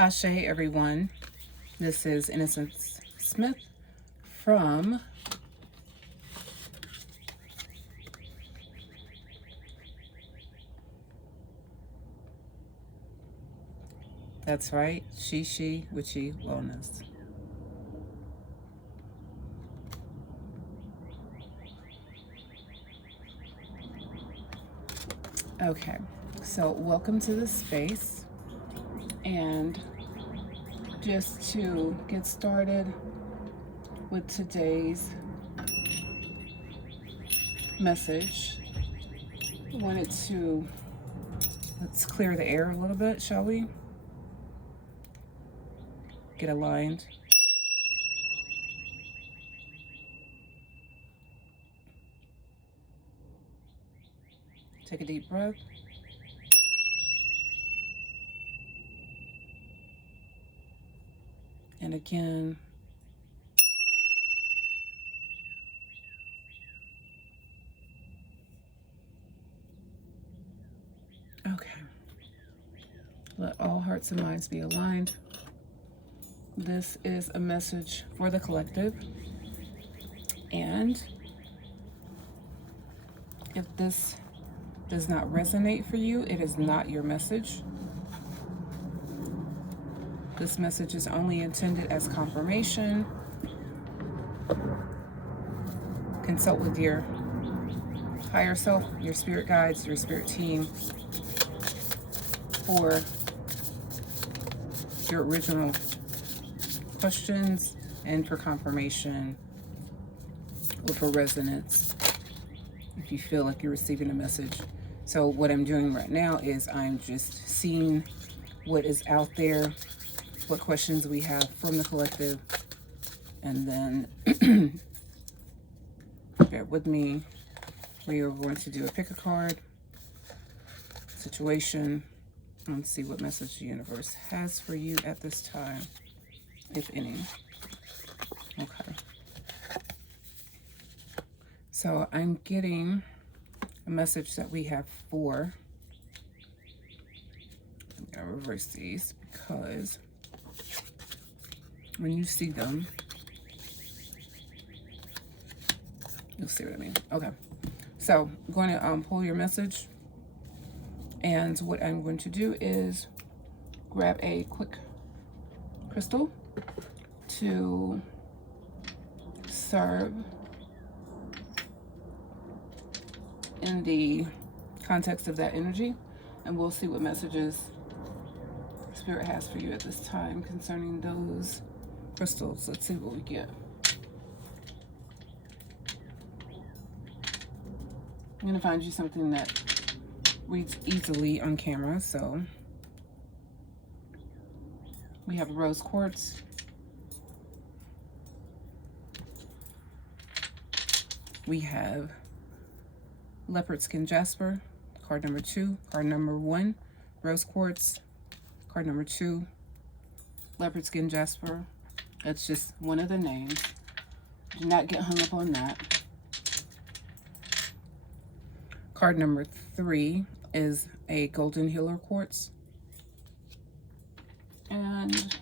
Ashe, everyone. This is Innocence Smith from That's right, She She Witchy Wellnez. Okay, so welcome to the space, and just to get started with today's message, I wanted to, let's clear the air a little bit, shall we? Get aligned. Take a deep breath. And again. Okay. Let all hearts and minds be aligned. This is a message for the collective. And if this does not resonate for you, it is not your message. This message is only intended as confirmation. Consult with your higher self, your spirit guides, your spirit team for your original questions and for confirmation or for resonance if you feel like you're receiving a message. So what I'm doing right now is I'm just seeing what is out there, what questions we have from the collective, and then bear with me. We are going to do a pick a card situation and see what message the universe has for you at this time, if any. Okay. So I'm getting a message that we have four. I'm going to reverse these because when you see them, you'll see what I mean. Okay. So I'm going to pull your message. And what I'm going to do is grab a quick crystal to serve in the context of that energy, and we'll see what messages Spirit has for you at this time concerning those crystals. Let's see what we get. I'm going to find you something that reads easily on camera. So we have rose quartz, we have leopard skin jasper, card number 2, card number 1, rose quartz, card number 2, leopard skin jasper. That's just one of the names. Do not get hung up on that. Card number 3 is a golden healer quartz. And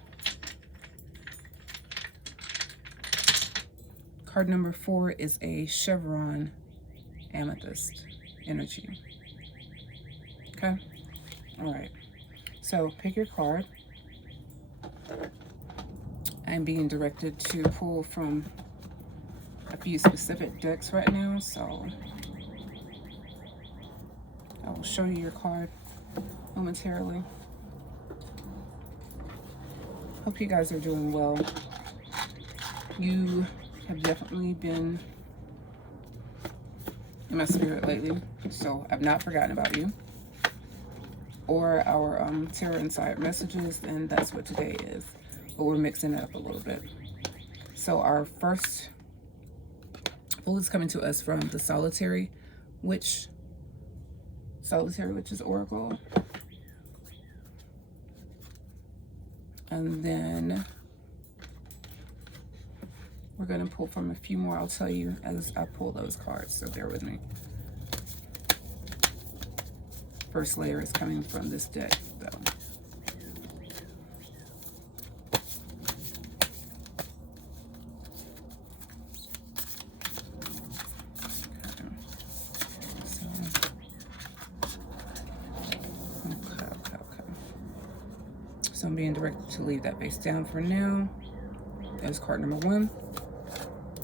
card number 4 is a chevron amethyst energy. Okay? All right. So pick your card. I'm being directed to pull from a few specific decks right now, so I will show you your card momentarily. Hope you guys are doing well. You have definitely been in my spirit lately, so I've not forgotten about you or our Tarot Insight messages, and that's what today is. But we're mixing it up a little bit. So our first pull is coming to us from the Solitary Witch's Oracle. And then we're going to pull from a few more. I'll tell you as I pull those cards, so bear with me. First layer is coming from this deck, though. So I'm being directed to leave that face down for now. That's card number 1.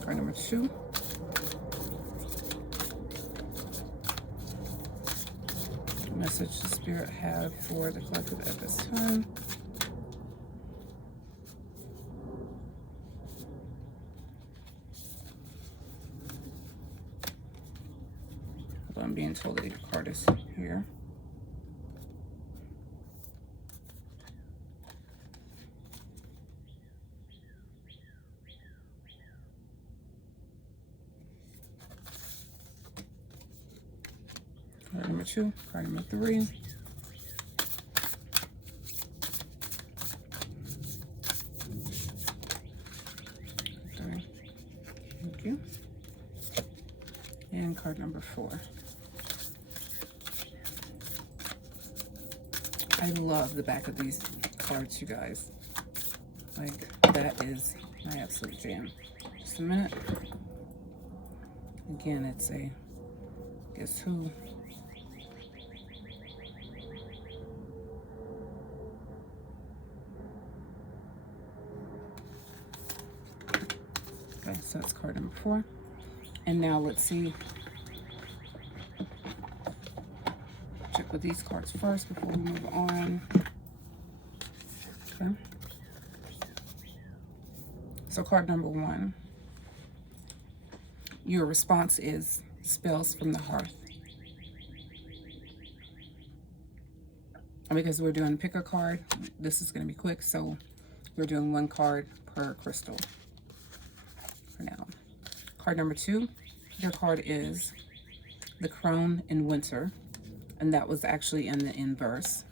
Card number 2. Message the Spirit have for the collective at this time. I'm being told that your card is here. Card number 2, card number 3. Okay. Thank you. And card number 4. I love the back of these cards, you guys. Like, that is my absolute jam. Just a minute. Again, it's a guess who. Okay, so that's card number 4. And now let's see. Check with these cards first before we move on. Okay. So card number 1. Your response is spells from the hearth. And because we're doing pick a card, this is going to be quick. So we're doing 1 card per crystal for now. Card number 2. Your card is the Crone in Winter. And that was actually in the inverse.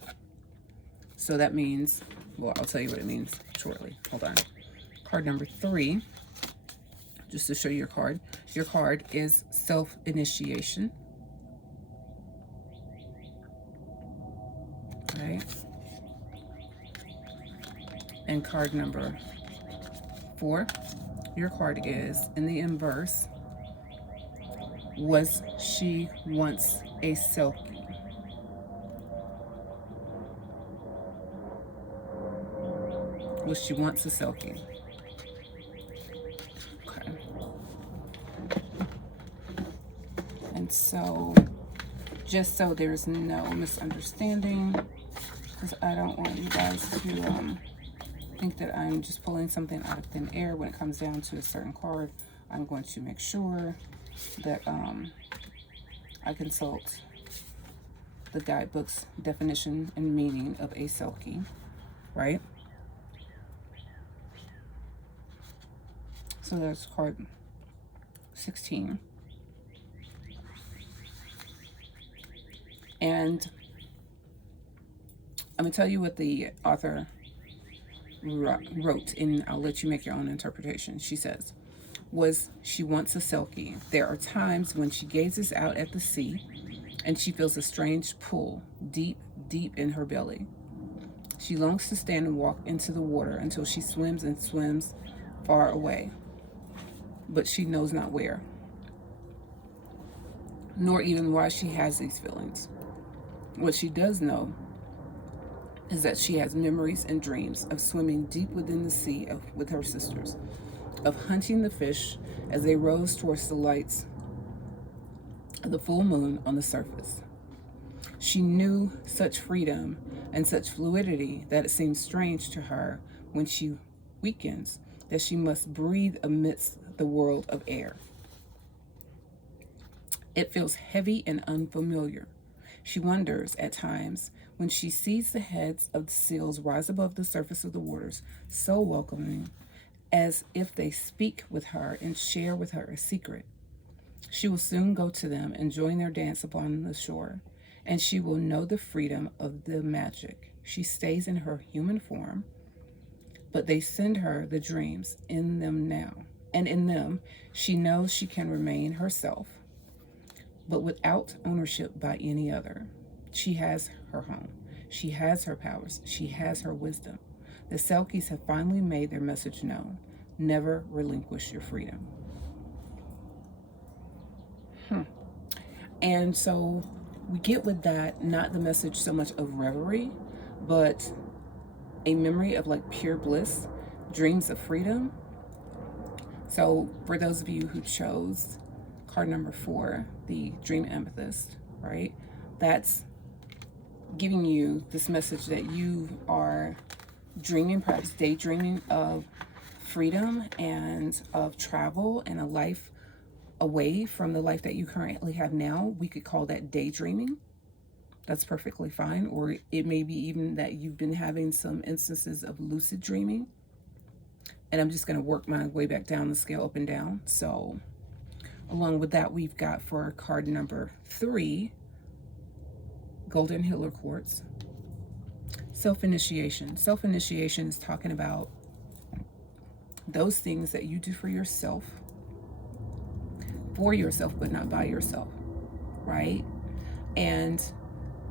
So that means, well, I'll tell you what it means shortly. Hold on. Card number 3, just to show you your card. Your card is self-initiation. Okay. And card number 4, your card is in the inverse. Was she once a Selkie? Was she once a Selkie? Okay. And so, just so there's no misunderstanding, because I don't want you guys to think that I'm just pulling something out of thin air when it comes down to a certain card. I'm going to make sure that I consult the guidebook's definition and meaning of a Selkie, right? So that's card 16. And I'm going to tell you what the author wrote, and I'll let you make your own interpretation. She says, was she once a Selkie? There are times when she gazes out at the sea and she feels a strange pull deep, deep in her belly. She longs to stand and walk into the water until she swims and swims far away, but she knows not where, nor even why she has these feelings. What she does know is that she has memories and dreams of swimming deep within the sea with her sisters, of hunting the fish as they rose towards the lights of the full moon on the surface. She knew such freedom and such fluidity that it seems strange to her when she weakens that she must breathe amidst the world of air. It feels heavy and unfamiliar. She wonders at times when she sees the heads of the seals rise above the surface of the waters, so welcoming, as if they speak with her and share with her a secret. She will soon go to them and join their dance upon the shore, and she will know the freedom of the magic. She stays in her human form, but they send her the dreams in them now, and in them she knows she can remain herself, but without ownership by any other. She has her home. She has her powers. She has her wisdom. The Selkies have finally made their message known. Never relinquish your freedom. And so we get with that, not the message so much of reverie, but a memory of like pure bliss, dreams of freedom. So for those of you who chose card number 4, the dream amethyst, right? That's giving you this message that you are dreaming, perhaps daydreaming of freedom and of travel and a life away from the life that you currently have now. We could call that daydreaming. That's perfectly fine. Or it may be even that you've been having some instances of lucid dreaming. And I'm just going to work my way back down the scale, up and down. So along with that, we've got for card number 3, golden healer quartz. Self-initiation. Self-initiation is talking about those things that you do for yourself, but not by yourself, right? And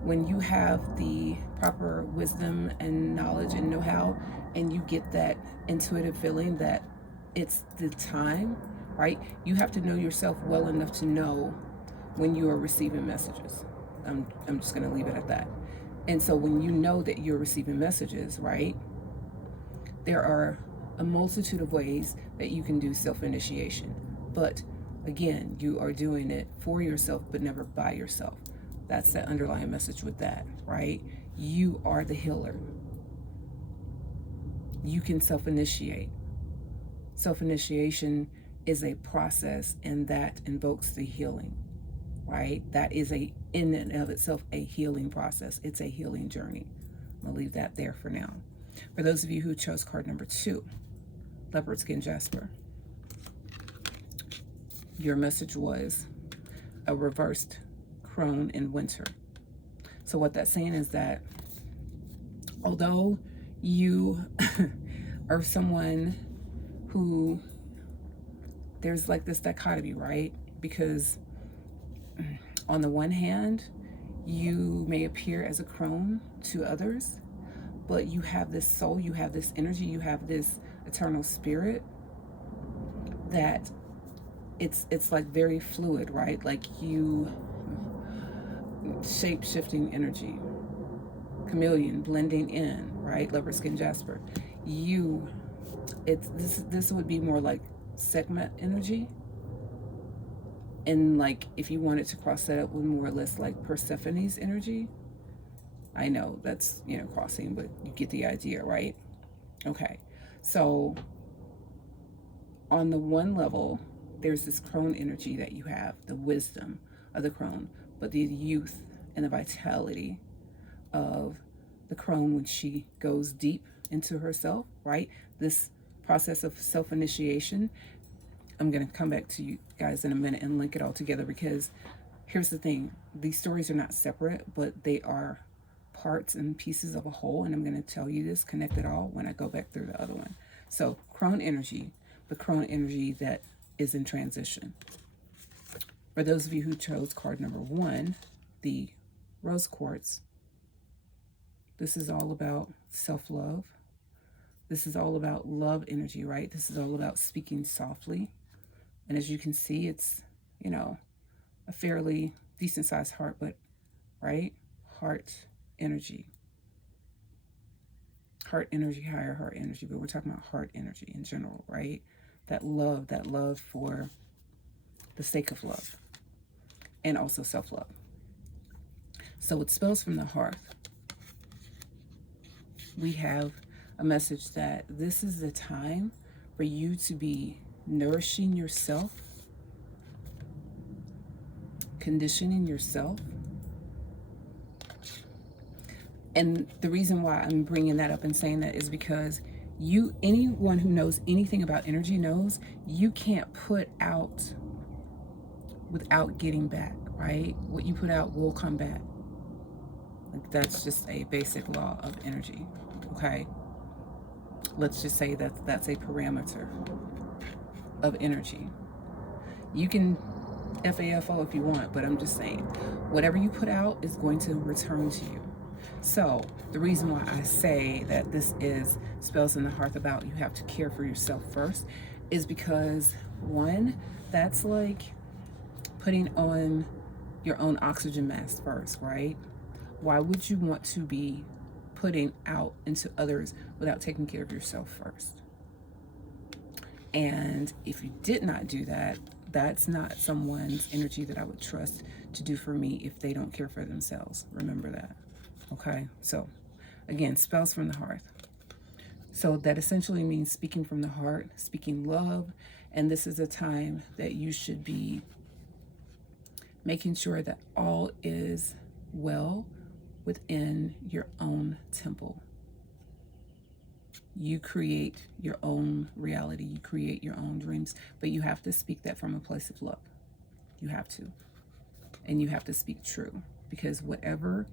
when you have the proper wisdom and knowledge and know-how, and you get that intuitive feeling that it's the time, right? You have to know yourself well enough to know when you are receiving messages. I'm just going to leave it at that. And so when you know that you're receiving messages, right, there are a multitude of ways that you can do self-initiation. But again, you are doing it for yourself, but never by yourself. That's the underlying message with that, right? You are the healer. You can self-initiate. Self-initiation is a process, and that invokes the healing, right? That is in and of itself a healing process. It's a healing journey. I'm gonna leave that there for now. For those of you who chose card number 2, leopard skin jasper, your message was a reversed crone in winter. So what that's saying is that although you are someone who, there's like this dichotomy, right? Because on the one hand, you may appear as a crone to others, but you have this soul, you have this energy, you have this eternal spirit that it's like very fluid, right? Like you, shape-shifting energy, chameleon, blending in, right? Leopard skin jasper. This would be more like segment energy. And like if you wanted to cross that up with more or less like Persephone's energy. I know that's, crossing, but you get the idea, right? Okay. So on the one level, there's this crone energy that you have, the wisdom of the crone, but the youth and the vitality of the crone when she goes deep into herself, right? This process of self-initiation. I'm going to come back to you guys in a minute and link it all together, because here's the thing. These stories are not separate, but they are parts and pieces of a whole, and I'm going to tell you this, connect it all when I go back through the other one. So crone energy, the crone energy that is in transition. For those of you who chose card number 1, the rose quartz, this is all about self-love. This is all about love energy, right? This is all about speaking softly. And as you can see, it's, a fairly decent sized heart, but, right? Heart energy. Heart energy, higher heart energy, but we're talking about heart energy in general, right? That love for the sake of love, and also self-love. So with spells from the hearth, we have a message that this is the time for you to be nourishing yourself, conditioning yourself. And the reason why I'm bringing that up and saying that is because anyone who knows anything about energy knows you can't put out without getting back, right? What you put out will come back. Like that's just a basic law of energy, okay? Let's just say that that's a parameter of energy. You can FAFO if you want, but I'm just saying, whatever you put out is going to return to you. So the reason why I say that this is spells in the hearth about you have to care for yourself first is because, one, that's like putting on your own oxygen mask first, right? Why would you want to be putting out into others without taking care of yourself first. And if you did not do that, that's not someone's energy that I would trust to do for me if they don't care for themselves. Remember that. Okay? So, again, spells from the hearth. So that essentially means speaking from the heart, speaking love. And this is a time that you should be making sure that all is well within your own temple. You create your own reality. You create your own dreams. But you have to speak that from a place of love. You have to. And you have to speak true. Because whatever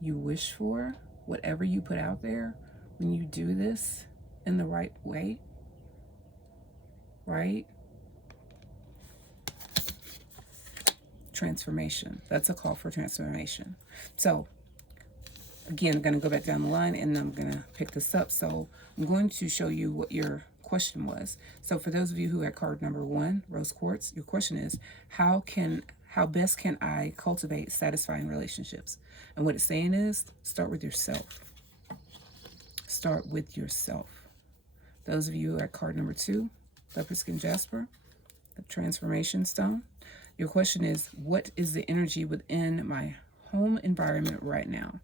you wish for, whatever you put out there, when you do this in the right way, right? Transformation. That's a call for transformation. So, again, I'm going to go back down the line and I'm going to pick this up. So, I'm going to show you what your question was. So, for those of you who had card number 1, rose quartz, your question is, how best can I cultivate satisfying relationships? And what it's saying is, start with yourself. Start with yourself. Those of you who had card number 2, leopard skin jasper, the transformation stone, your question is, what is the energy within my home environment right now?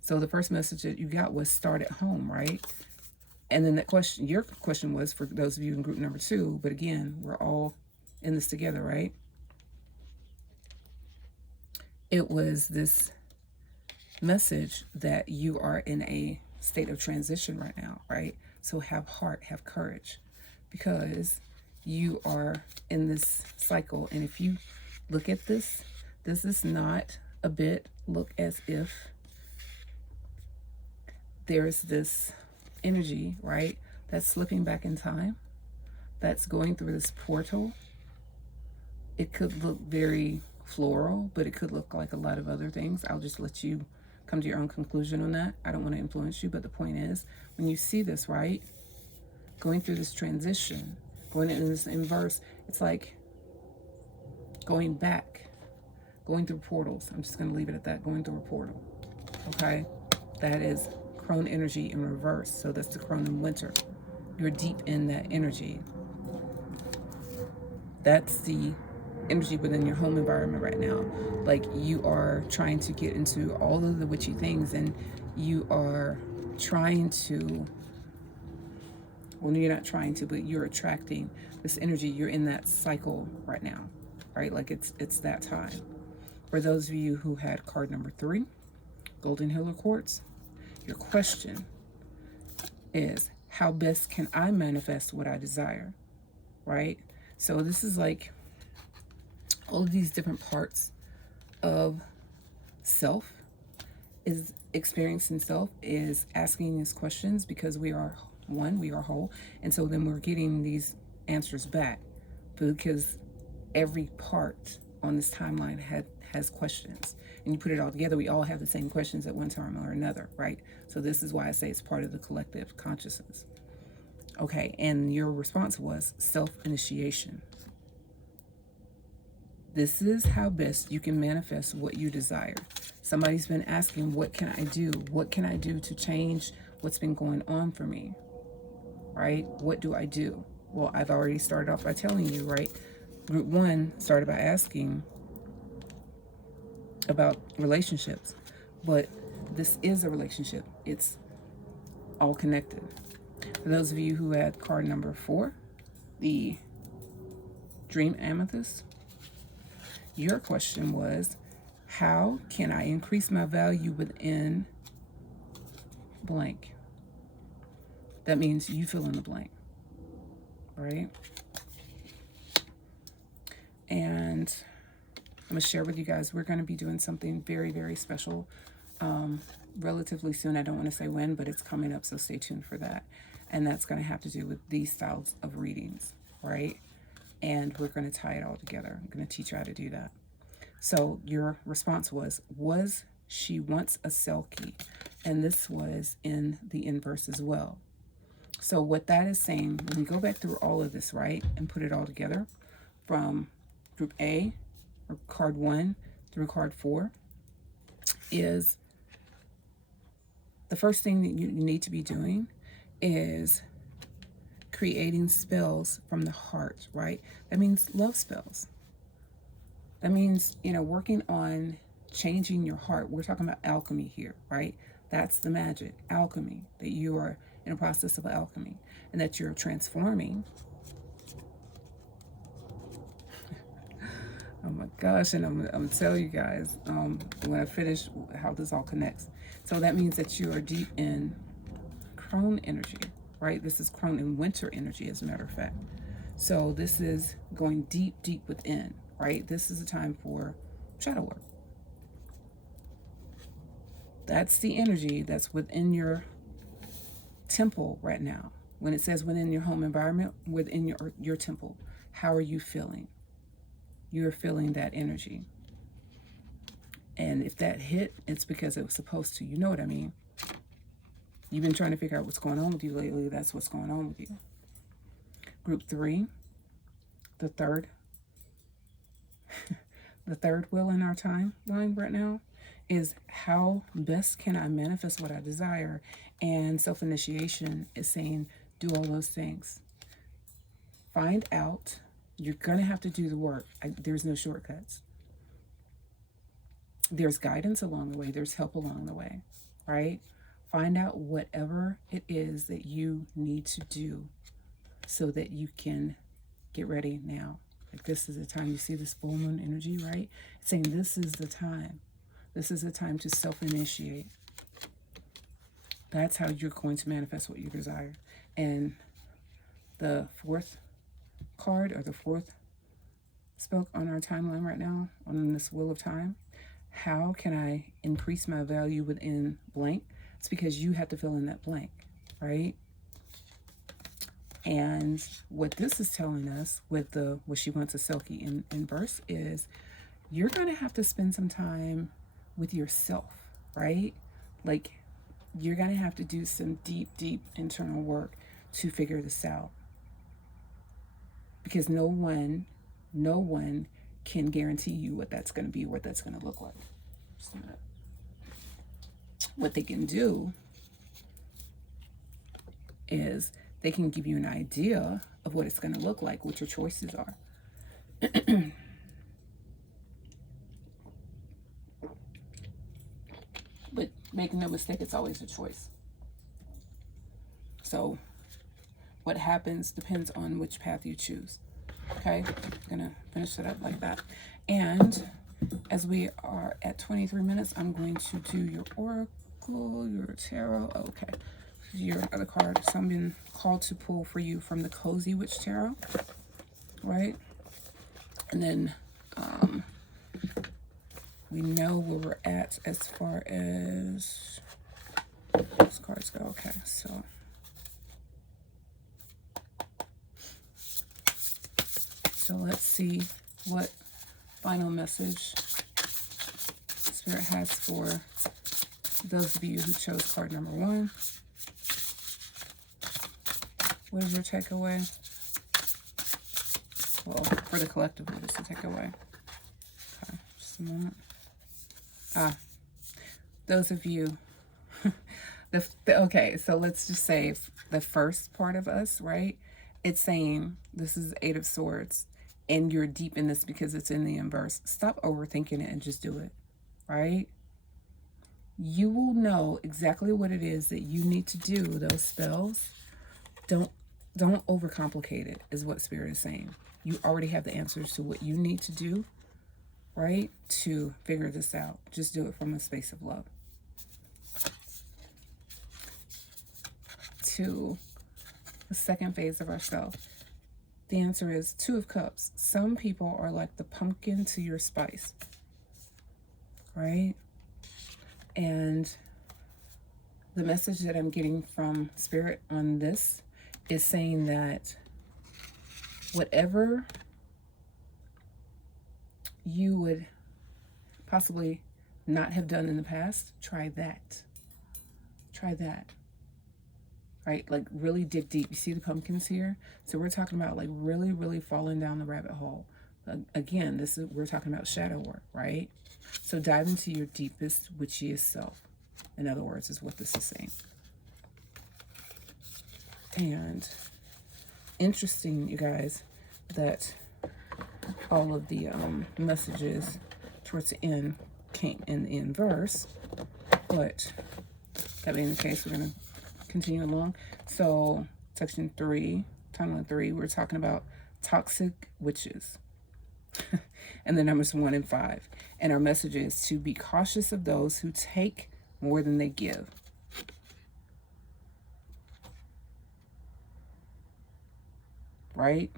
So the first message that you got was start at home, right? And then that question, your question was for those of you in group number 2, but again, we're all in this together, right? It was this message that you are in a state of transition right now, right? So have heart, have courage, because you are in this cycle. And if you look at this, this is not a bit look as if there's this energy, right, that's slipping back in time, that's going through this portal. It could look very floral, but it could look like a lot of other things. I'll just let you come to your own conclusion on that. I don't want to influence you, but the point is, when you see this, right, going through this transition, going into this inverse, it's like going back, going through portals. I'm just going to leave it at that, going through a portal. Okay? That is crone energy in reverse. So that's the crone in winter. You're deep in that energy. That's the energy within your home environment right now. Like, you are trying to get into all of the witchy things, and you are trying to, well, you're not trying to, but you're attracting this energy. You're in that cycle right now, right? Like it's that time. For those of you who had card number 3, golden healer quartz, your question is, how best can I manifest what I desire, right? So this is like all of these different parts of self, is experiencing self, is asking these questions, because we are one, we are whole. And so then we're getting these answers back, because every part on this timeline has questions. And you put it all together, we all have the same questions at one time or another, right? So this is why I say it's part of the collective consciousness. Okay, and your response was self-initiation. This is how best you can manifest what you desire. Somebody's been asking, what can I do? What can I do to change what's been going on for me? Right? What do I do? Well, I've already started off by telling you, right? Group 1 started by asking about relationships. But this is a relationship. It's all connected. For those of you who had card number 4, the dream amethyst, your question was, how can I increase my value within blank? That means you fill in the blank, right? And I'm going to share with you guys, we're going to be doing something very, very special relatively soon. I don't want to say when, but it's coming up, so stay tuned for that. And that's going to have to do with these styles of readings, right? And we're going to tie it all together. I'm going to teach you how to do that. So your response was she wants a Selkie? And this was in the inverse as well. So what that is saying, when we go back through all of this, right, and put it all together from group A, or card 1 through card 4, is the first thing that you need to be doing is creating spells from the heart, right? That means love spells. That means, you know, working on changing your heart. We're talking about alchemy here, right? That's the magic, alchemy, that you are in a process of alchemy and that you're transforming. Oh my gosh, and I'm gonna tell you guys when I finish how this all connects. So that means that you are deep in crone energy, right? This is crone and winter energy, as a matter of fact. So this is going deep, deep within, right? This is a time for shadow work. That's the energy that's within your temple right now. When it says within your home environment, within your temple, how are you feeling? You're feeling that energy. And if that hit, it's because it was supposed to. You know what I mean? You've been trying to figure out what's going on with you lately. That's what's going on with you. Group 3, the third. The third wheel in our timeline right now is how best can I manifest what I desire? And self-initiation is saying, do all those things. Find out. You're going to have to do the work. There's no shortcuts. There's guidance along the way. There's help along the way, right? Find out whatever it is that you need to do so that you can get ready now. Like this is the time. You see this full moon energy, right? It's saying this is the time. This is the time to self-initiate. That's how you're going to manifest what you desire. And the fourth card, or the fourth spell on our timeline right now, on this wheel of time, how can I increase my value within blank? It's because you have to fill in that blank, right? And what this is telling us with the what she wants a Selkie in verse is you're going to have to spend some time with yourself, right? Like you're going to have to do some deep, deep internal work to figure this out. Because no one can guarantee you what that's going to be, what that's going to look like. Just a minute. What they can do is they can give you an idea of what it's going to look like, what your choices are. But make no mistake, it's always a choice. So what happens depends on which path you choose. Okay, I'm gonna finish it up like that. And as we are at 23 minutes, I'm going to do your oracle, your tarot. Okay, your other card. So I'm being called to pull for you from the Cozy Witch Tarot, right? And then we know where we're at as far as those cards go. Okay, so let's see what final message Spirit has for those of you who chose card number 1. What is your takeaway? Well, for the collective, what is the takeaway? Okay, just a moment. Those of you, okay, so let's just say the first part of us, right? It's saying, this is 8 of Swords, and you're deep in this because it's in the inverse. Stop overthinking it and just do it, right? You will know exactly what it is that you need to do, those spells. Don't overcomplicate it, is what Spirit is saying. You already have the answers to what you need to do, right, to figure this out. Just do it from a space of love. To the second phase of ourselves. The answer is 2 of Cups. Some people are like the pumpkin to your spice, right? And the message that I'm getting from Spirit on this is saying that whatever you would possibly not have done in the past, try that. Try that. Right? Like really dig deep. You see the pumpkins here? So we're talking about like really, really falling down the rabbit hole. Again, we're talking about shadow work, right? So dive into your deepest, witchiest self In other words, is what this is saying. And interesting, you guys, that all of the messages towards the end came in the inverse. But that being the case, we're going to continue along. So section 3, timeline 3, we're talking about toxic witches. And the numbers 1 and 5. And our message is to be cautious of those who take more than they give. Right?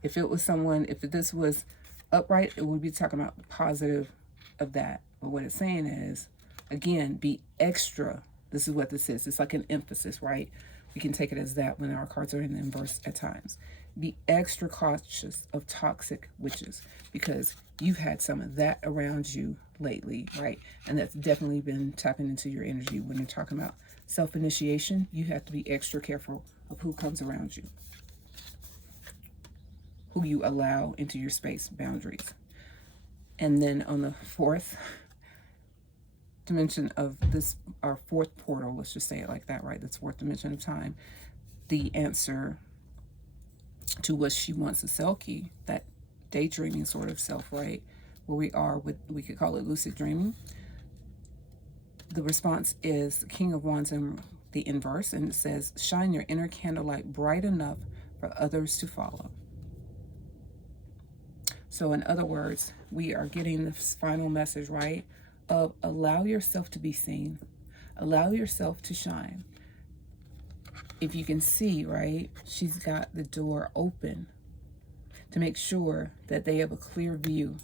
If it was someone, if this was upright, it would be talking about the positive of that. But what it's saying is, again, be extra. This is what this is. It's like an emphasis, right? We can take it as that when our cards are in the inverse at times. Be extra cautious of toxic witches, because you've had some of that around you lately, right? And that's definitely been tapping into your energy. When you're talking about self-initiation, you have to be extra careful of who comes around you, who you allow into your space boundaries. And then on the 4th dimension of this, our 4th portal, let's just say it like that, right? That's 4th dimension of time. The answer to what she wants, the cell key, that daydreaming sort of self, right? Where we are with, we could call it lucid dreaming. The response is the King of Wands in the inverse, and it says, shine your inner candlelight bright enough for others to follow. So in other words, we are getting this final message, right? Of allow yourself to be seen. Allow yourself to shine. If you can see, right, she's got the door open to make sure that they have a clear view,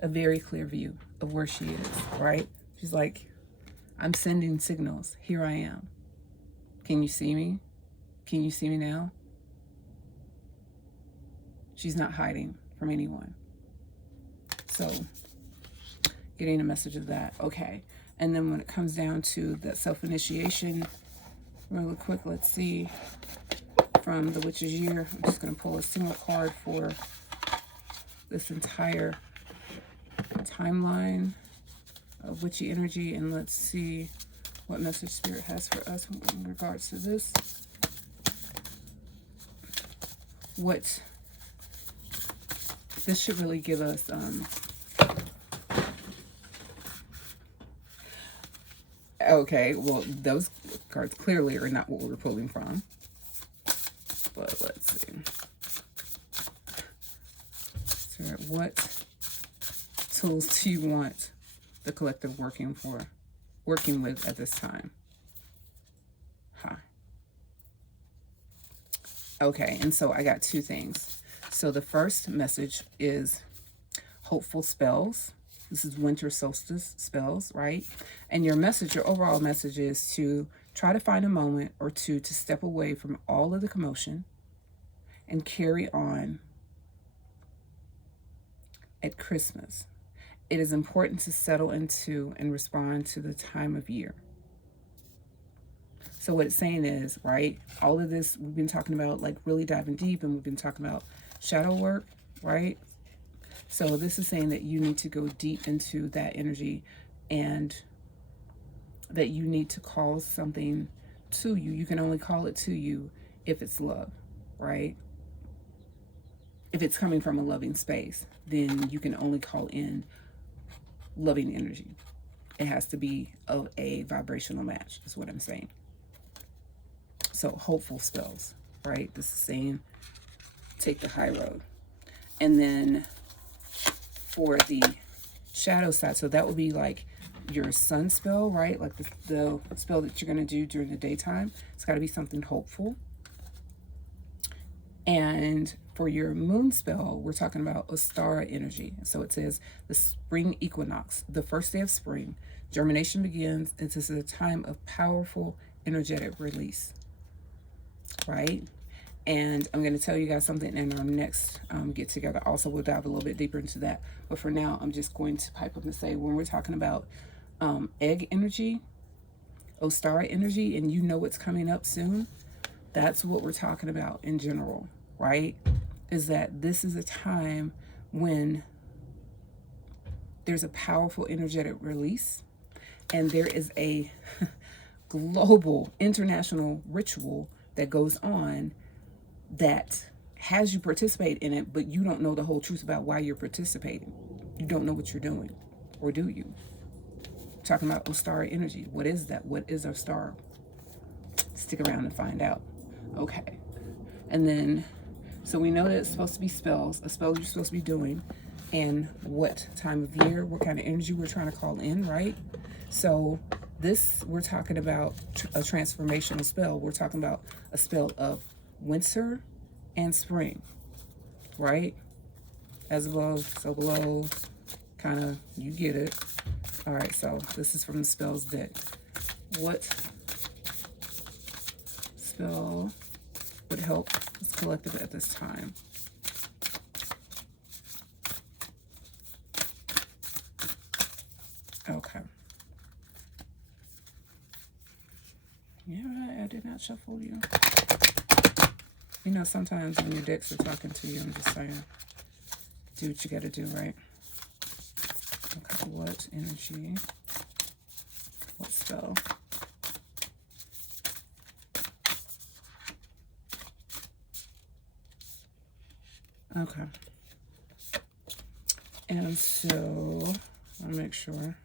a very clear view of where she is, right? She's like, I'm sending signals. Here I am. Can you see me? Can you see me now? She's not hiding from anyone. So, getting a message of that. Okay. And then when it comes down to that self-initiation, really quick, let's see, from the Witch's Year, I'm just going to pull a single card for this entire timeline of witchy energy, and let's see what message Spirit has for us in regards to this. What this should really give us okay, well, those cards clearly are not what we were pulling from. But let's see. So what tools do you want the collective working with at this time? Huh. Okay, and so I got 2 things. So the first message is hopeful spells. This is winter solstice spells, right? And your message, your overall message is to try to find a moment or two to step away from all of the commotion and carry on at Christmas. It is important to settle into and respond to the time of year. So what it's saying is, right, all of this we've been talking about, like really diving deep, and we've been talking about shadow work, right? So this is saying that you need to go deep into that energy, and that you need to call something to you. You can only call it to you if it's love, right? If it's coming from a loving space, then you can only call in loving energy. It has to be of a vibrational match, is what I'm saying. So hopeful spells, right? This is saying take the high road. And then for the shadow side, so that would be like your sun spell, right? Like the spell that you're going to do during the daytime. It's got to be something hopeful. And for your moon spell, we're talking about Ostara energy. So it says the spring equinox, the first day of spring, germination begins. And this is a time of powerful energetic release, right? And I'm going to tell you guys something in our next get together. Also, we'll dive a little bit deeper into that. But for now, I'm just going to pipe up and say, when we're talking about egg energy, Ostara energy, and you know what's coming up soon, that's what we're talking about in general, right? Is that this is a time when there's a powerful energetic release, and there is a global international ritual that goes on that has you participate in it, but you don't know the whole truth about why you're participating. You don't know what you're doing, or do you? Talking about Ostara energy. What is that? What is our star? Stick around and find out. Okay. And then, so we know that it's supposed to be spells, a spell you're supposed to be doing, and what time of year, what kind of energy we're trying to call in, right? So this, we're talking about a transformational spell. We're talking about a spell of winter and spring, right? As above, so below, kind of, you get it. All right, so this is from the spells deck. What spell would help this collective at this time? Okay. Yeah, I did not shuffle you. You know, sometimes when your decks are talking to you, I'm just saying, do what you gotta do, right? Okay, what energy? What spell? Okay. And so, I'll make sure.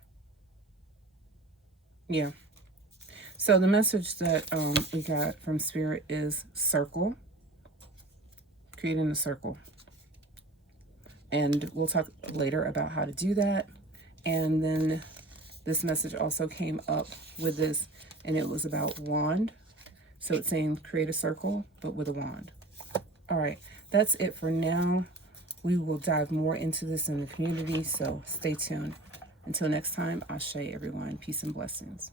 Yeah. So the message that we got from Spirit is circle. Creating a circle. And we'll talk later about how to do that. And then this message also came up with this, and it was about wand. So it's saying create a circle, but with a wand. All right, that's it for now. We will dive more into this in the community, so stay tuned. Until next time, Ashe everyone. Peace and blessings.